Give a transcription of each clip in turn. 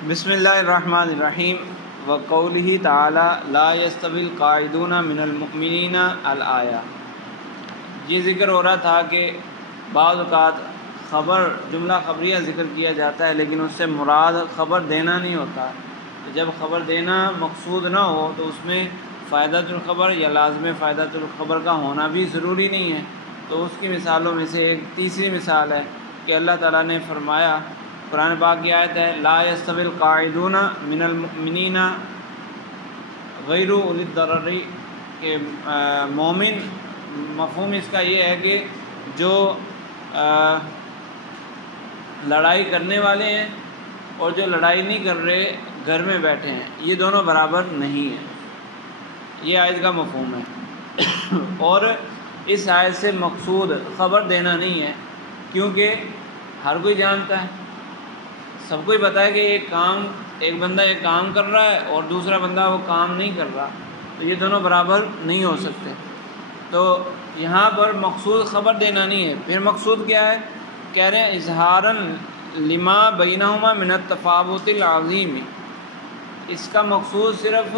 بسم اللہ الرحمن الرحیم وقولہ تعالی لا یستوی القاعدون من المؤمنین الآیہ۔ یہ ذکر ہو رہا تھا کہ بعض اوقات جملہ خبریہ ذکر کیا جاتا ہے لیکن اس سے مراد خبر دینا نہیں ہوتا۔ جب خبر دینا مقصود نہ ہو تو اس میں فائدۃ الخبر یا لازم فائدۃ الخبر کا ہونا بھی ضروری نہیں ہے۔ تو اس کی مثالوں میں سے ایک تیسری مثال ہے کہ اللہ تعالیٰ نے فرمایا، قرآن پاک کی آیت ہے لا یستوی القاعدون من المؤمنین غیر اولی الضرر، کہ مومن مفہوم اس کا یہ ہے کہ جو لڑائی کرنے والے ہیں اور جو لڑائی نہیں کر رہے گھر میں بیٹھے ہیں، یہ دونوں برابر نہیں ہیں۔ یہ آیت کا مفہوم ہے۔ اور اس آیت سے مقصود خبر دینا نہیں ہے، کیونکہ ہر کوئی جانتا ہے، سب کو ہی پتہ ہے کہ ایک بندہ ایک کام کر رہا ہے اور دوسرا بندہ وہ کام نہیں کر رہا، تو یہ دونوں برابر نہیں ہو سکتے۔ تو یہاں پر مقصود خبر دینا نہیں ہے۔ پھر مقصود کیا ہے؟ کہہ رہے ہیں اظہاراً لما بینہما من التفاوت العظیم، اس کا مقصود صرف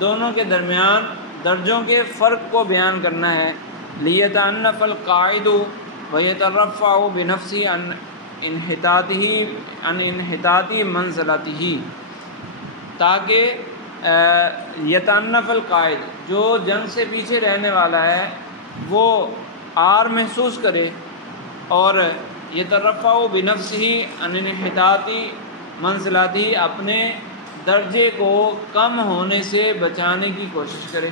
دونوں کے درمیان درجوں کے فرق کو بیان کرنا ہے۔ لیتعنف القاعد ویترفع بنفسہ عن انحطاطی منزلتہ، تاکہ یتعنف القاعد، جو جنگ سے پیچھے رہنے والا ہے، وہ عار محسوس کرے، اور یترفع بنفسہ عن انحطاطی منزلتہ، اپنے درجے کو کم ہونے سے بچانے کی کوشش کرے،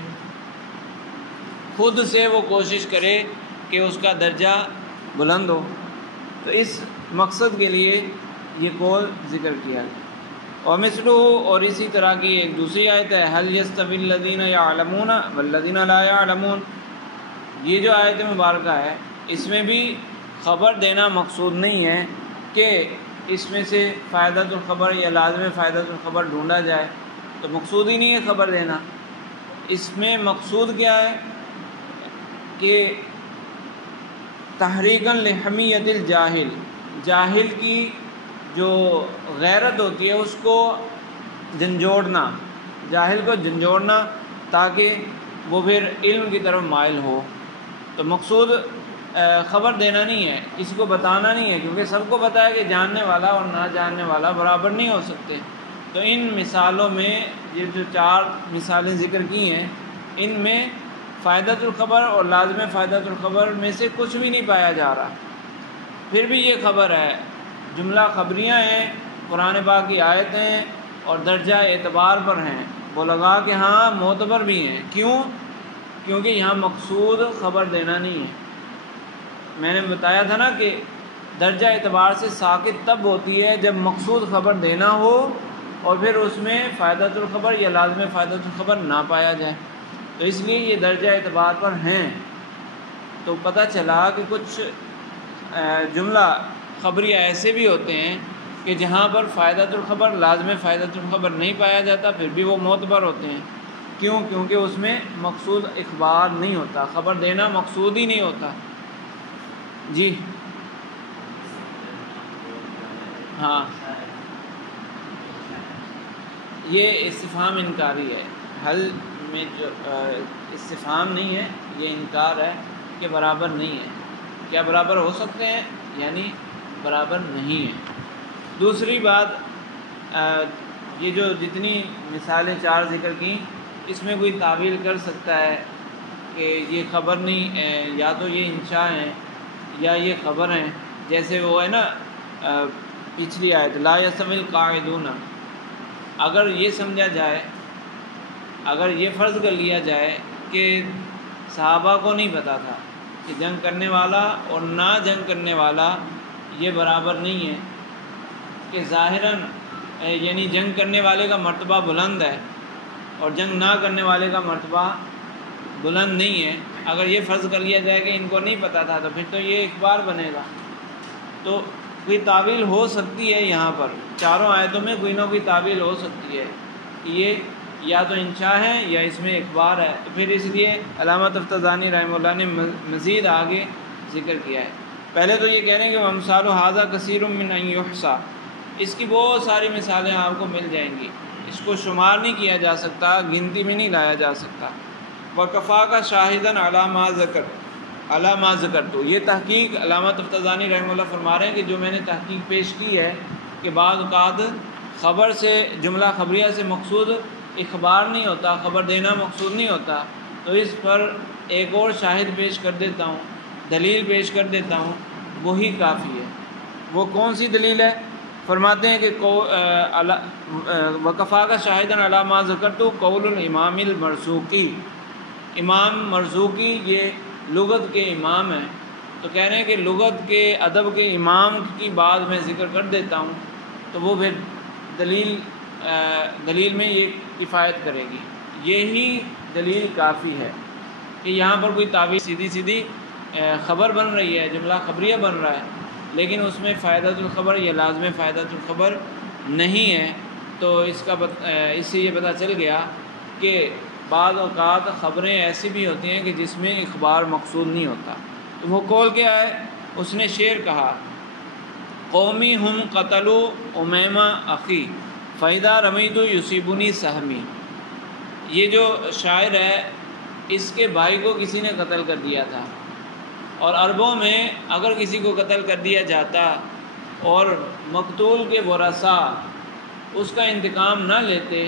خود سے وہ کوشش کرے کہ اس کا درجہ بلند ہو۔ تو اس مقصد کے لیے یہ قول ذکر کیا ہے۔ اور مثلہ، اور اسی طرح کی ایک دوسری آیت ہے هل يستوي الذين يعلمون والذين لا يعلمون، یہ جو آیت مبارکہ ہے اس میں بھی خبر دینا مقصود نہیں ہے کہ اس میں سے فائدۃ الخبر یا لازم فائدۃ الخبر ڈھونڈا جائے، تو مقصود ہی نہیں ہے خبر دینا۔ اس میں مقصود کیا ہے کہ تحریکاً لحمیت الجاہل، جاہل کی جو غیرت ہوتی ہے اس کو جھنجھوڑنا، جاہل کو جھنجھوڑنا، تاکہ وہ پھر علم کی طرف مائل ہو۔ تو مقصود خبر دینا نہیں ہے، کسی کو بتانا نہیں ہے، کیونکہ سب کو پتہ ہے کہ جاننے والا اور نہ جاننے والا برابر نہیں ہو سکتے۔ تو ان مثالوں میں یہ جو 4 مثالیں ذکر کی ہیں، ان میں فائدۃ الخبر اور لازم فائدۃ الخبر میں سے کچھ بھی نہیں پایا جا رہا۔ پھر بھی یہ خبر ہے، جملہ خبریاں ہیں، قرآن پاک کی آیتیں ہیں اور درجہ اعتبار پر ہیں، وہ لگا کہ ہاں معتبر بھی ہیں۔ کیوں؟ کیونکہ یہاں مقصود خبر دینا نہیں ہے۔ میں نے بتایا تھا نا کہ درجہ اعتبار سے ساقط تب ہوتی ہے جب مقصود خبر دینا ہو اور پھر اس میں فائدۃ الخبر یا لازم فائدۃ الخبر نہ پایا جائے، تو اس لیے یہ درجہ اعتبار پر ہیں۔ تو پتہ چلا کہ کچھ جملہ خبریہ ایسے بھی ہوتے ہیں کہ جہاں پر فائدۃ الخبر لازم فائدۃ الخبر نہیں پایا جاتا، پھر بھی وہ معتبر ہوتے ہیں۔ کیوں؟ کیونکہ اس میں مقصود اخبار نہیں ہوتا، خبر دینا مقصود ہی نہیں ہوتا۔ جی ہاں، یہ استفہام انکاری ہے۔ حل میں جو استفہام نہیں ہے، یہ انکار ہے کہ برابر نہیں ہے۔ کیا برابر ہو سکتے ہیں؟ یعنی برابر نہیں ہے۔ دوسری بات، یہ جو جتنی مثالیں 4 ذکر کی، اس میں کوئی تعویل کر سکتا ہے کہ یہ خبر نہیں، یا تو یہ انشاء ہیں یا یہ خبر ہیں۔ جیسے وہ ہے نا پچھلی آیت لا یستوی القاعدون، اگر یہ سمجھا جائے، اگر یہ فرض کر لیا جائے کہ صحابہ کو نہیں پتہ تھا کہ جنگ کرنے والا اور نہ جنگ کرنے والا یہ برابر نہیں ہے، کہ ظاہراً یعنی جنگ کرنے والے کا مرتبہ بلند ہے اور جنگ نہ کرنے والے کا مرتبہ بلند نہیں ہے، اگر یہ فرض کر لیا جائے کہ ان کو نہیں پتہ تھا، تو پھر تو یہ اخبار بنے گا۔ تو کوئی تعویل ہو سکتی ہے، یہاں پر 4 آیتوں میں کوئی نہ کوئی تعویل ہو سکتی ہے کہ یہ یا تو انشاء ہے یا اس میں اخبار ہے۔ تو پھر اس لیے علامہ تفتزانی رحمہ اللہ نے مزید آگے ذکر کیا ہے۔ پہلے تو یہ کہہ رہے ہیں کہ امثال ھذا کثیر من ان یحصیٰ، اس کی بہت ساری مثالیں آپ کو مل جائیں گی، اس کو شمار نہیں کیا جا سکتا، گنتی میں نہیں لایا جا سکتا۔ وکفا کا شاہدن علامہ ذکر تو یہ تحقیق علامہ تفتزانی رحمہ اللہ فرما رہے ہیں کہ جو میں نے تحقیق پیش کی ہے کہ بعض اوقات خبر سے، جملہ خبریہ سے مقصود اخبار نہیں ہوتا، خبر دینا مقصود نہیں ہوتا، تو اس پر ایک اور شاہد پیش کر دیتا ہوں، دلیل پیش کر دیتا ہوں، وہی کافی ہے۔ وہ کون سی دلیل ہے؟ فرماتے ہیں کہ وکفا کا شاہدن علامہ ذکرت قول الامام المرزوقی، امام مرزوقی یہ لغت کے امام ہیں، تو کہہ رہے ہیں کہ لغت کے ادب کے امام کی بات میں ذکر کر دیتا ہوں، تو وہ پھر دلیل میں یہ کفایت کرے گی، یہی دلیل کافی ہے کہ یہاں پر کوئی تعویل سیدھی خبر بن رہی ہے، جملہ خبریہ بن رہا ہے، لیکن اس میں فائدۃ الخبر یا لازم فائدۃ الخبر نہیں ہے، تو اس سے یہ پتہ چل گیا کہ بعض اوقات خبریں ایسی بھی ہوتی ہیں کہ جس میں اخبار مقصود نہیں ہوتا۔ تو وہ قول کیا ہے؟ اس نے شعر کہا، قومی ہم قتلوا امیمہ اخی فاذا رمیت یصیبنی سہمی۔ یہ جو شاعر ہے اس کے بھائی کو کسی نے قتل کر دیا تھا، اور عربوں میں اگر کسی کو قتل کر دیا جاتا اور مقتول کے ورثاء اس کا انتقام نہ لیتے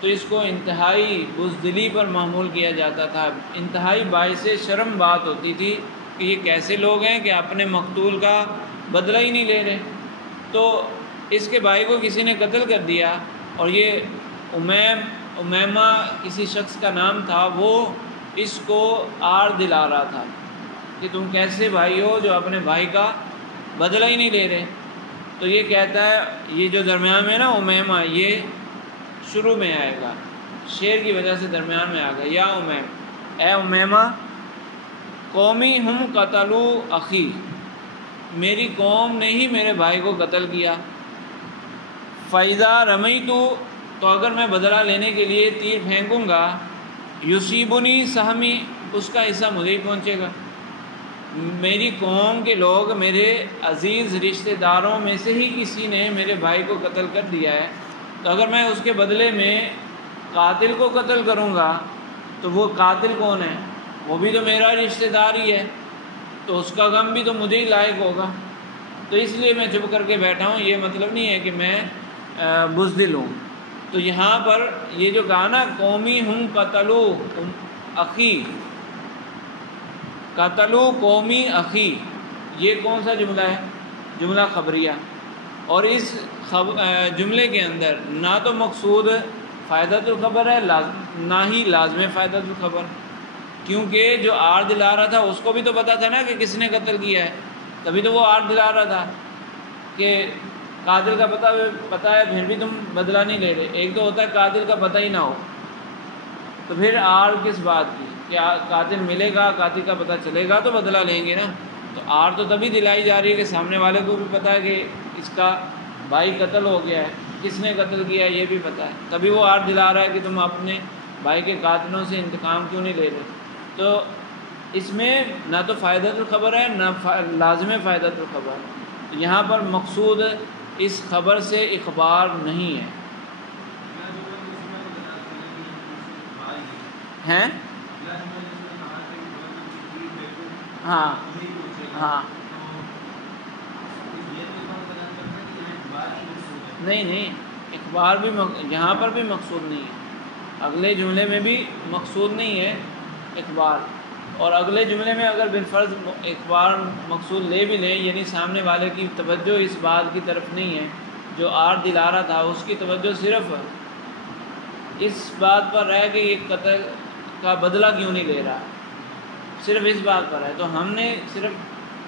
تو اس کو انتہائی بزدلی پر محمول کیا جاتا تھا، انتہائی باعث شرم بات ہوتی تھی کہ یہ کیسے لوگ ہیں کہ اپنے مقتول کا بدلہ ہی نہیں لے رہے۔ تو اس کے بھائی کو کسی نے قتل کر دیا، اور یہ امیمہ کسی شخص کا نام تھا، وہ اس کو آر دلا رہا تھا کہ تم کیسے بھائی ہو جو اپنے بھائی کا بدلہ ہی نہیں لے رہے۔ تو یہ کہتا ہے، یہ جو درمیان میں نا امیمہ، یہ شروع میں آئے گا، شعر کی وجہ سے درمیان میں آ گیا، یا امیم، اے امیمہ، قومی ہم قتلوا اخی، میری قوم نے ہی میرے بھائی کو قتل کیا، فاذا رمیت، تو اگر میں بدلہ لینے کے لیے تیر پھینکوں گا، یصیبنی سہمی، اس کا حصہ مجھے ہی پہنچے گا۔ میری قوم کے لوگ، میرے عزیز رشتہ داروں میں سے ہی کسی نے میرے بھائی کو قتل کر دیا ہے، تو اگر میں اس کے بدلے میں قاتل کو قتل کروں گا تو وہ قاتل کون ہے؟ وہ بھی تو میرا رشتہ دار ہی ہے، تو اس کا غم بھی تو مجھے ہی لائق ہوگا، تو اس لیے میں چپ کر کے بیٹھا ہوں۔ یہ مطلب نہیں ہے کہ میں بزدل ہوں۔ تو یہاں پر یہ جو کہا نا، قومی ہم قتلوا اخی، قتلوا قومی اخی، یہ کون سا جملہ ہے؟ جملہ خبریہ، اور اس جملے کے اندر نہ تو مقصود فائدۃ الخبر ہے، نہ ہی لازم فائدۃ الخبر، کیونکہ جو آر دلا رہا تھا اس کو بھی تو پتہ تھا نا کہ کس نے قتل کیا ہے، تبھی تو وہ آر دلا رہا تھا کہ قاتل کا پتہ ہے پھر بھی تم بدلہ نہیں لے رہے۔ ایک تو ہوتا ہے قاتل کا پتہ ہی نہ ہو، تو پھر آر کس بات کی کہ قاتل ملے گا، قاتل کا پتہ چلے گا تو بدلہ لیں گے نا۔ تو آر تو تبھی دلائی جا رہی ہے کہ سامنے والے کو بھی پتہ ہے کہ اس کا بھائی قتل ہو گیا ہے، کس نے قتل کیا ہے یہ بھی پتہ ہے، تبھی وہ آر دلا رہا ہے کہ تم اپنے بھائی کے قاتلوں سے انتقام کیوں نہیں لے رہے۔ تو اس میں نہ تو فائدۃ الخبر ہے، نہ لازم فائدۃ الخبر، تو یہاں پر مقصود اس خبر سے اخبار نہیں ہے۔ ہیں؟ ہاں ہاں، نہیں، اخبار بھی یہاں پر بھی مقصود نہیں ہے، اگلے جملے میں بھی مقصود نہیں ہے اخبار، اور اگلے جملے میں اگر بالفرض اخبار مقصود لے بھی لیں، یعنی سامنے والے کی توجہ اس بات کی طرف نہیں ہے، جو آر دلا رہا تھا اس کی توجہ صرف اس بات پر ہے کہ یہ قتل کا بدلہ کیوں نہیں لے رہا، صرف اس بات پر ہے، تو ہم نے صرف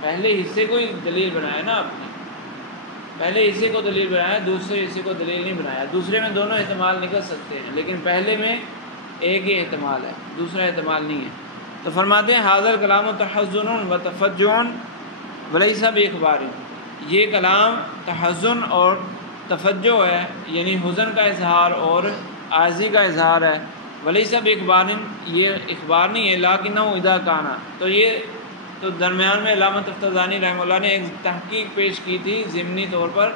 پہلے حصے کو ہی دلیل بنایا نا، اپنے پہلے حصے کو دلیل بنایا، دوسرے حصے کو دلیل نہیں بنایا۔ دوسرے میں دونوں احتمال نکل سکتے ہیں، لیکن پہلے میں ایک ہی احتمال ہے، دوسرا احتمال نہیں ہے۔ تو فرماتے ہیں حاضر کلام تحزن و تفجع ولیس باخبار، یہ کلام تحزن اور تفجع ہے، یعنی حزن کا اظہار اور عاجزی کا اظہار ہے، ولیس باخبار، یہ اخبار نہیں ہے، لیکنہ اذا کان، تو یہ تو درمیان میں علامہ تفتزانی رحمہ اللہ نے ایک تحقیق پیش کی تھی ضمنی طور پر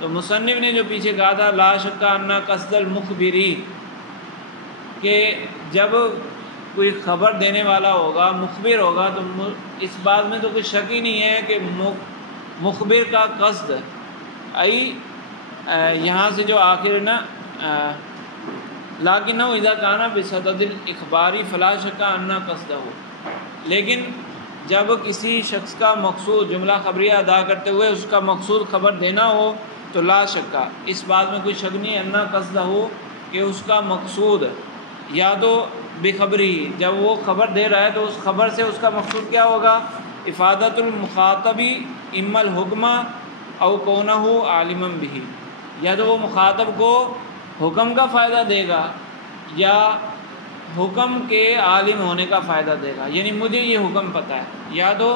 تو مصنف نے جو پیچھے کہا تھا لا شک ان قصد المخبری، کہ جب کوئی خبر دینے والا ہوگا، مخبر ہوگا، تو اس بات میں تو کوئی شک ہی نہیں ہے کہ مخبر کا قصد یہاں سے جو آخر نا لیکن اذا کان بصدد الاخباری فلا شک ان قصدہ، لیکن جب کسی شخص کا مقصود جملہ خبریہ ادا کرتے ہوئے اس کا مقصود خبر دینا ہو تو لا شک، اس بات میں کوئی شک نہیں ان قصدہ ہو کہ اس کا مقصود یا تو بخبری، جب وہ خبر دے رہا ہے تو اس خبر سے اس کا مقصود کیا ہوگا؟ افادۃ المخاطبی اما الحکم او کونہ عالما بہ، یا تو وہ مخاطب کو حکم کا فائدہ دے گا یا حکم کے عالم ہونے کا فائدہ دے گا، یعنی مجھے یہ حکم پتہ ہے، یا تو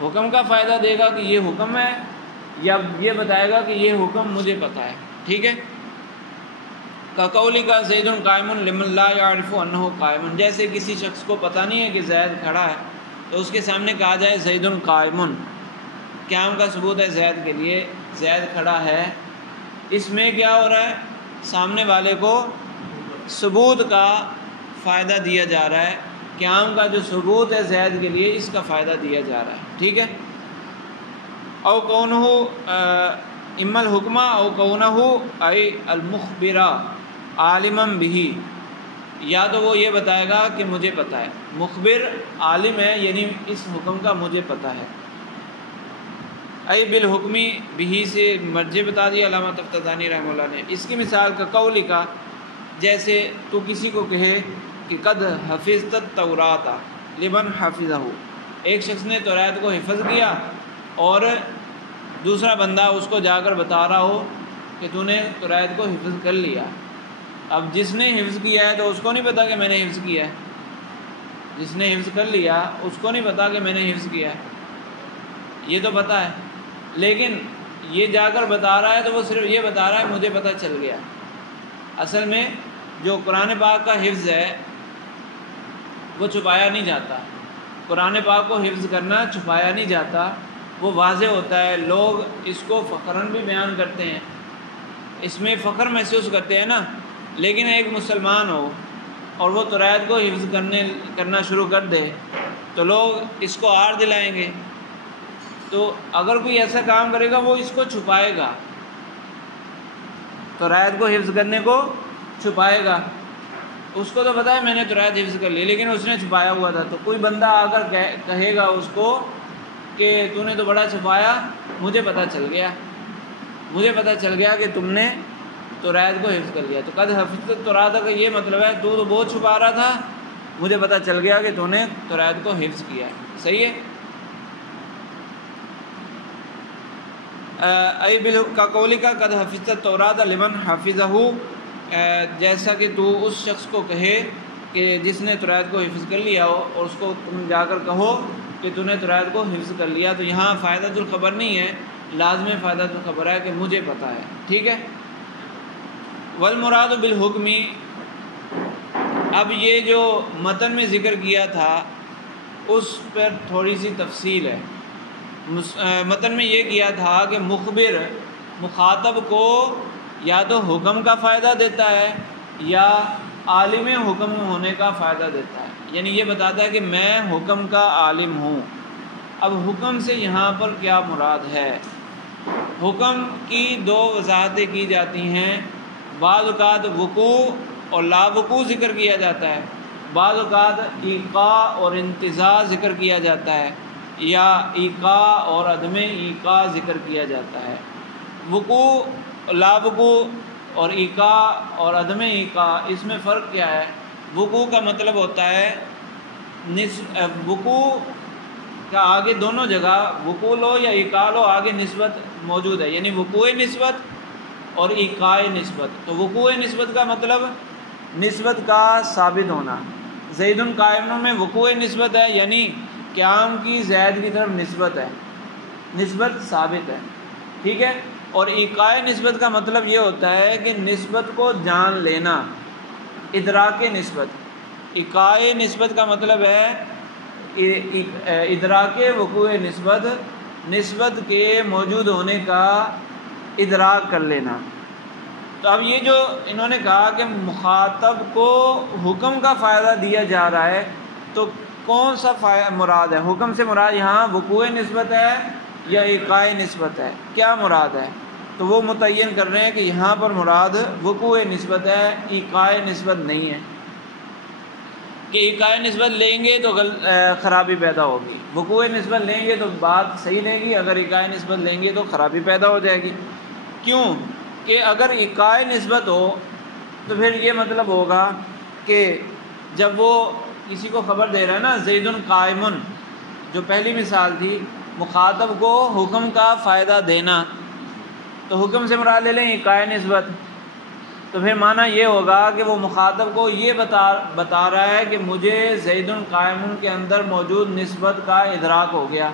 حکم کا فائدہ دے گا کہ یہ حکم ہے، یا یہ بتائے گا کہ یہ حکم مجھے پتہ ہے، ٹھیک ہے۔ کقولی کا زید قائم لمن لا یعرف انہ قائم، جیسے کسی شخص کو پتہ نہیں ہے کہ زید کھڑا ہے تو اس کے سامنے کہا جائے زید قائم، قیام کا ثبوت ہے زید کے لیے، زید کھڑا ہے، اس میں کیا ہو رہا ہے؟ سامنے والے کو ثبوت کا فائدہ دیا جا رہا ہے، قیام کا جو ثبوت ہے زید کے لیے اس کا فائدہ دیا جا رہا ہے، ٹھیک ہے۔ او کونہ اما الحکمہ او کونہ ای المخبرہ عالما بہ، یا تو وہ یہ بتائے گا کہ مجھے پتہ ہے، مخبر عالم ہے یعنی اس حکم کا مجھے پتہ ہے، ای بالحکمی بہ سے مرجع بتا دیا علامہ تفتزانی رحمہ اللہ نے۔ اس کی مثال کا قولی کا، جیسے تو کسی کو کہے کہ قد حفظت التوراۃ لمن حفظہ، ایک شخص نے توراۃ کو حفظ کیا اور دوسرا بندہ اس کو جا کر بتا رہا ہو کہ تو نے توراۃ کو حفظ کر لیا، اب جس نے حفظ کیا ہے تو اس کو نہیں پتا کہ میں نے حفظ کیا ہے، جس نے حفظ کر لیا اس کو نہیں پتا کہ میں نے حفظ کیا ہے، یہ تو پتہ ہے، لیکن یہ جا کر بتا رہا ہے تو وہ صرف یہ بتا رہا ہے مجھے پتہ چل گیا۔ اصل میں جو قرآن پاک کا حفظ ہے وہ چھپایا نہیں جاتا، قرآن پاک کو حفظ کرنا چھپایا نہیں جاتا، وہ واضح ہوتا ہے، لوگ اس کو فخراً بھی بیان کرتے ہیں، اس میں فخر محسوس کرتے ہیں نا، لیکن ایک مسلمان ہو اور وہ توراۃ کو حفظ کرنا شروع کر دے تو لوگ اس کو آر دلائیں گے، تو اگر کوئی ایسا کام کرے گا وہ اس کو چھپائے گا، توراۃ کو حفظ کرنے کو چھپائے گا، اس کو تو پتہ ہے میں نے توراۃ حفظ کر لی لیکن اس نے چھپایا ہوا تھا، تو کوئی بندہ آ کر کہے گا اس کو کہ تو نے تو بڑا چھپایا، مجھے پتہ چل گیا کہ تم نے توراۃ کو حفظ کر لیا، تو قد حفظت التوراۃ کا یہ مطلب ہے تو بہت چھپا رہا تھا، مجھے پتہ چل گیا کہ تو نے توراۃ کو حفظ کیا ہے، صحیح ہے۔ ای بل کا قولی کا قد حفظت التوراۃ لمن حفظہ، جیسا کہ تو اس شخص کو کہے کہ جس نے توراۃ کو حفظ کر لیا ہو اور اس کو تم جا کر کہو کہ تو نے توراۃ کو حفظ کر لیا، تو یہاں فائدۃ الخبر نہیں ہے، لازم فائدۃ الخبر ہے کہ مجھے پتہ ہے، ٹھیک ہے۔ والمراد بالحکمی، اب یہ جو متن میں ذکر کیا تھا اس پر تھوڑی سی تفصیل ہے، متن میں یہ کیا تھا کہ مخبر مخاطب کو یا تو حکم کا فائدہ دیتا ہے یا عالم حکم ہونے کا فائدہ دیتا ہے، یعنی یہ بتاتا ہے کہ میں حکم کا عالم ہوں۔ اب حکم سے یہاں پر کیا مراد ہے؟ حکم کی دو وضاحتیں کی جاتی ہیں، بعض اوقات وقوع اور لا وقوع ذکر کیا جاتا ہے، بعض اوقات ایقاع اور انتزاع ذکر کیا جاتا ہے، یا ایقاع اور عدم ایقاع ذکر کیا جاتا ہے۔ وقوع، لا وقوع اور ایقاع اور عدم ایقاع، اس میں فرق کیا ہے؟ وقوع کا مطلب ہوتا ہے وقوع کا آگے دونوں جگہ وقوع لو یا ایقاع لو آگے نسبت موجود ہے، یعنی وقوع نسبت اور ایقاع نسبت۔ تو وقوع نسبت کا مطلب نسبت کا ثابت ہونا، زید قائم میں وقوع نسبت ہے، یعنی قیام کی زید کی طرف نسبت ہے، نسبت ثابت ہے، ٹھیک ہے۔ اور ایقاع نسبت کا مطلب یہ ہوتا ہے کہ نسبت کو جان لینا، ادراک نسبت۔ ایقاع نسبت کا مطلب ہے ادراک وقوع نسبت، نسبت کے موجود ہونے کا ادراک کر لینا۔ تو اب یہ جو انہوں نے کہا کہ مخاطب کو حکم کا فائدہ دیا جا رہا ہے، تو کون سا مراد ہے؟ حکم سے مراد یہاں وقوع نسبت ہے یا ایقاع نسبت ہے؟ کیا مراد ہے؟ تو وہ متعین کر رہے ہیں کہ یہاں پر مراد وقوع نسبت ہے، ایقاع نسبت نہیں ہے، کہ ایقاع نسبت لیں گے تو خرابی پیدا ہوگی، وقوع نسبت لیں گے تو بات صحیح لیں گی، اگر ایقاع نسبت لیں گے تو خرابی پیدا ہو جائے گی۔ کیوں کہ اگر ایقاع نسبت ہو تو پھر یہ مطلب ہوگا کہ جب وہ کسی کو خبر دے رہا ہے نا زید قائم، جو پہلی مثال تھی، مخاطب کو حکم کا فائدہ دینا، تو حکم سے مراد لے لیں ایقاع نسبت، تو پھر معنی یہ ہوگا کہ وہ مخاطب کو یہ بتا رہا ہے کہ مجھے زید قائم کے اندر موجود نسبت کا ادراک ہو گیا۔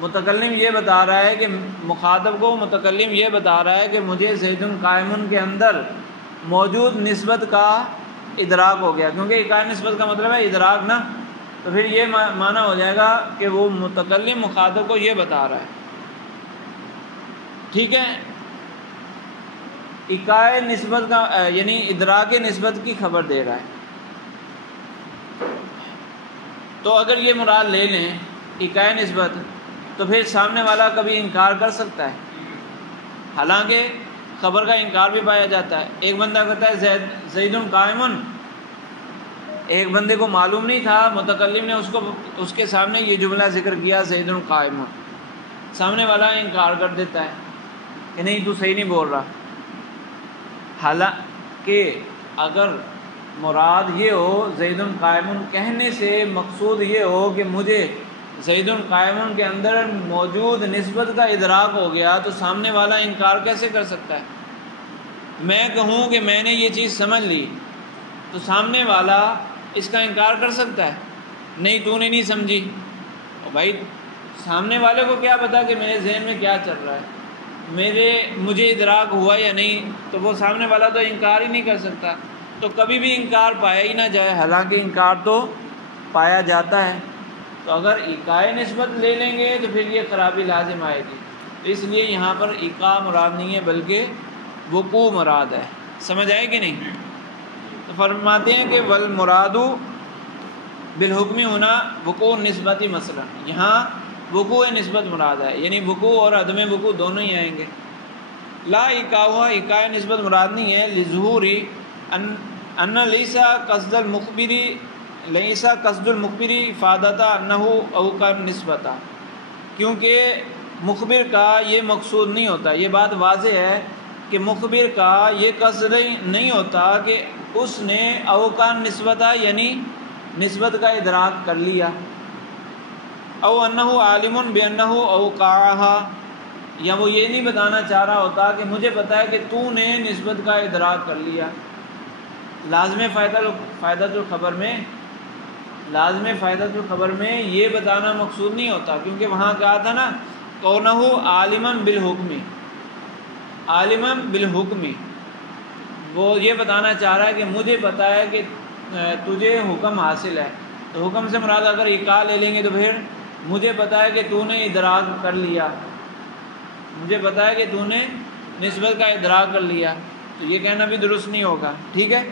متکلم یہ بتا رہا ہے کہ مخاطب کو متکلم یہ بتا رہا ہے کہ مجھے زید قائم کے اندر موجود نسبت کا ادراک ہو گیا، کیونکہ ایقاع نسبت کا مطلب ہے ادراک نا، تو پھر یہ معنی ہو جائے گا کہ وہ متکلم مخاطب کو یہ بتا رہا ہے، ٹھیک ہے، ایقاع نسبت کا یعنی ادراک نسبت کی خبر دے رہا ہے۔ تو اگر یہ مراد لے لیں ایقاع نسبت، تو پھر سامنے والا کبھی انکار کر سکتا ہے، حالانکہ خبر کا انکار بھی پایا جاتا ہے۔ ایک بندہ کہتا ہے زید قائم، ایک بندے کو معلوم نہیں تھا، متکلم نے اس کے سامنے یہ جملہ ذکر کیا زید قائم، سامنے والا انکار کر دیتا ہے کہ نہیں تو صحیح نہیں بول رہا، حالانکہ اگر مراد یہ ہو زید قائم کہنے سے مقصود یہ ہو کہ مجھے زید قائم کے اندر موجود نسبت کا ادراک ہو گیا، تو سامنے والا انکار کیسے کر سکتا ہے؟ میں کہوں کہ میں نے یہ چیز سمجھ لی تو سامنے والا اس کا انکار کر سکتا ہے؟ نہیں تو نے نہیں سمجھی، اور بھائی سامنے والے کو کیا پتا کہ میرے ذہن میں کیا چل رہا ہے، مجھے ادراک ہوا یا نہیں، تو وہ سامنے والا تو انکار ہی نہیں کر سکتا، تو کبھی بھی انکار پایا ہی نہ جائے، حالانکہ انکار تو پایا جاتا ہے۔ تو اگر ایقاع نسبت لے لیں گے تو پھر یہ خرابی لازم آئے گی، تو اس لیے یہاں پر ایقاع مراد نہیں ہے بلکہ وقوع مراد ہے۔ سمجھ آئے کہ نہیں؟ تو فرماتے ہیں کہ والمراد بالحکم ہونا وقوع نسبتی مثلا، یہاں وقوع نسبت مراد ہے، یعنی وقوع اور عدم وقوع دونوں ہی آئیں گے۔ لا ایقاع، ایقاع نسبت مراد نہیں ہے، لظہوری ان لیسا قصد المخبری افادتا انہ او کا نسبتا، کیونکہ مخبر کا یہ مقصود نہیں ہوتا، یہ بات واضح ہے کہ مخبر کا یہ قصد نہیں ہوتا کہ اس نے اوقان نسبتا یعنی نسبت کا ادراک کر لیا، او انہ عالم بانہ اوقعہا، یا وہ یہ نہیں بتانا چاہ رہا ہوتا کہ مجھے پتہ ہے کہ تو نے نسبت کا ادراک کر لیا۔ لازم فائدہ جو خبر میں یہ بتانا مقصود نہیں ہوتا، کیونکہ وہاں کہا تھا نا کونہ عالماً بالحکم، وہ یہ بتانا چاہ رہا ہے کہ مجھے پتہ ہے کہ تجھے حکم حاصل ہے، تو حکم سے مراد اگر ایقاع لے لیں گے تو پھر مجھے پتہ ہے کہ تو نے ادراک کر لیا، مجھے پتہ ہے کہ تو نے نسبت کا ادراک کر لیا، تو یہ کہنا بھی درست نہیں ہوگا، ٹھیک ہے۔